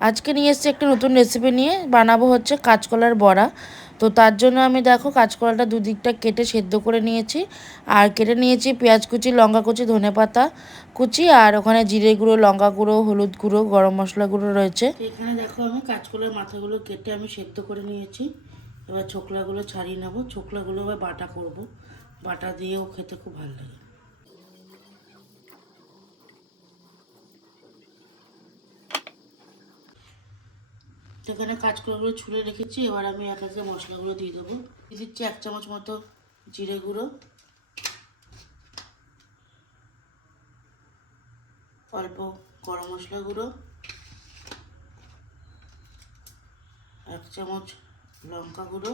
আজকে নিয়ে এসেছি একটা নতুন রেসিপি নিয়ে, বানাবো হচ্ছে কাঁচকলার বড়া। তো তার জন্য আমি দেখো কাঁচকলাটা দুদিকটা কেটে সেদ্ধ করে নিয়েছি, আর কেটে নিয়েছি পেঁয়াজ কুচি, লঙ্কা কুচি, ধনেপাতা কুচি, আর ওখানে জিরে গুঁড়ো, লঙ্কা গুঁড়ো, হলুদ গুঁড়ো, গরম মশলা গুঁড়ো রয়েছে। এখানে দেখো আমি কাঁচকলার মাথাগুলো কেটে আমি সেদ্ধ করে নিয়েছি। এবার ছোকলাগুলো ছাড়িয়ে নেবো, ছোকলাগুলো এবার বাটা করব, বাটা দিয়েও খেতে খুব ভালো লাগে। সেখানে কাঁচকলাগুলো ছুলে রেখেছি, এবার আমি এক একে মশলাগুলো দিয়ে দেবো। দিয়ে দিচ্ছি 1 চামচ মতো জিরে গুঁড়ো, অল্প গরম মশলা গুঁড়ো, 1 চামচ লঙ্কা গুঁড়ো,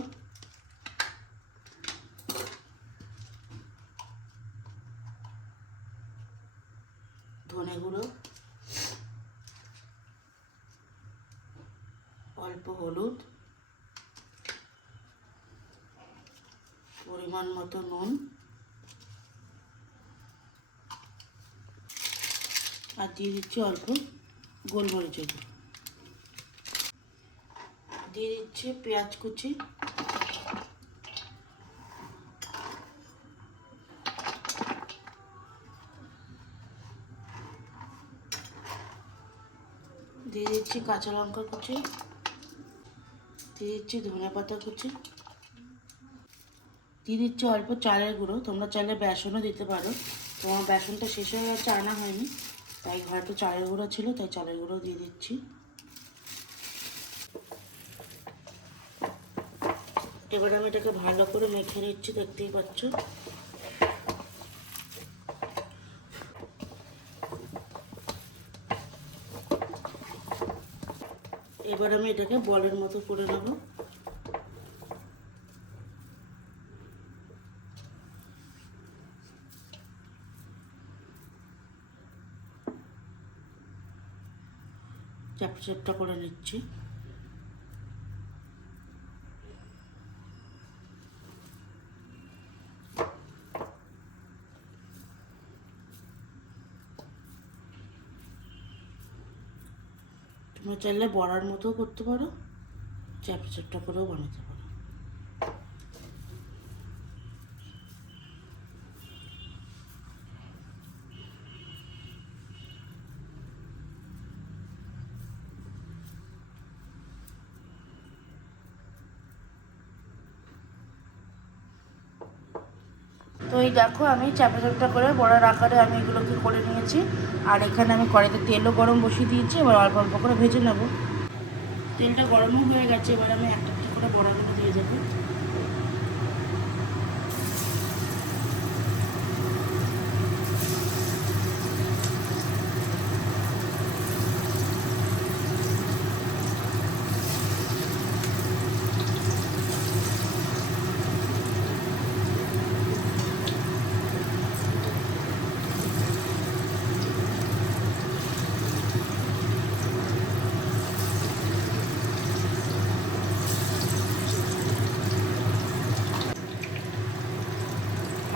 ধনে গুঁড়ো, অল্প হলুদ, পরিমাণ মতো নুন, আর দিয়ে দিচ্ছি অল্প গোলমরিচের গুঁড়ো। দিয়ে দিচ্ছি পেঁয়াজ কুচি, দিয়ে দিচ্ছি কাঁচা লঙ্কা কুচি, দিয়ে দিচ্ছি ধনেপাতা কুচি, দিয়ে দিচ্ছি অল্প চালের গুঁড়ো। তোমরা চাইলে বেসনও দিতে পারো, তোমার বেসনটা শেষ হয়ে গেছে, আনা হয়নি, তাই হয়তো চালের গুঁড়ো ছিল, তাই চালের গুঁড়ো দিয়ে দিচ্ছি। এবার আমি এটাকে ভালো করে মেখে নিচ্ছি, দেখতেই পাচ্ছ। এবার আমি এটাকে বলের মতো করে নেব। চ্যাপটা চ্যাপটা করে নিচ্ছি। তোমরা চাইলে বড়ার মতো করতে পারো, চ্যাপটা চ্যাপটা করেও বানাতে পারো। তো এই দেখো আমি চ্যাপটা চ্যাপটা করে বড়ার আকারে আমি এগুলোকে করে নিয়েছি, আর এখানে আমি কড়াইতে তেলও গরম বসিয়ে দিয়েছি। এবার অল্প অল্প করে ভেজে নেব। তেলটা গরমও হয়ে গেছে, এবার আমি একটা একটা করে বড়াগুলো দিয়ে দেবো।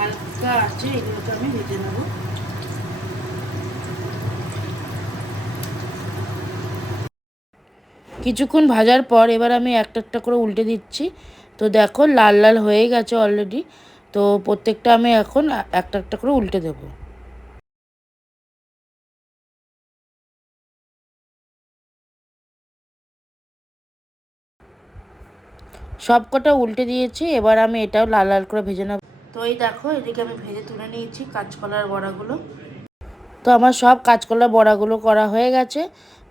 হালকা আছে, এগুলোকে আমি ভেজে নেবো। কিছুক্ষণ ভাজার পর এবার আমি একটা একটা করে উল্টে দিচ্ছি। তো দেখো লাল লাল হয়ে গেছে অলরেডি। তো প্রত্যেকটা আমি এখন একটা একটা করে উল্টে দেবো। সব কটা উল্টে দিয়েছি, এবার আমি এটাও লাল লাল করে ভেজে নেব। তো এই দেখো এদিকে আমি ভেজে তুলে নিয়েছি কাঁচকলার বড়াগুলো। তো আমার সব কাঁচকলার বড়াগুলো করা হয়ে গেছে।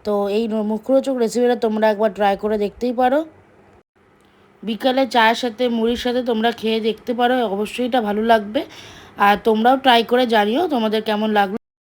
তো এই মুখরোচক রেসিপিটা তোমরা একবার ট্রাই করে দেখতেই পারো। বিকালে চায়ের সাথে, মুড়ির সাথে তোমরা খেয়ে দেখতে পারো, অবশ্যই এটা ভালো লাগবে। আর তোমরাও ট্রাই করে জানিও তোমাদের কেমন লাগলো।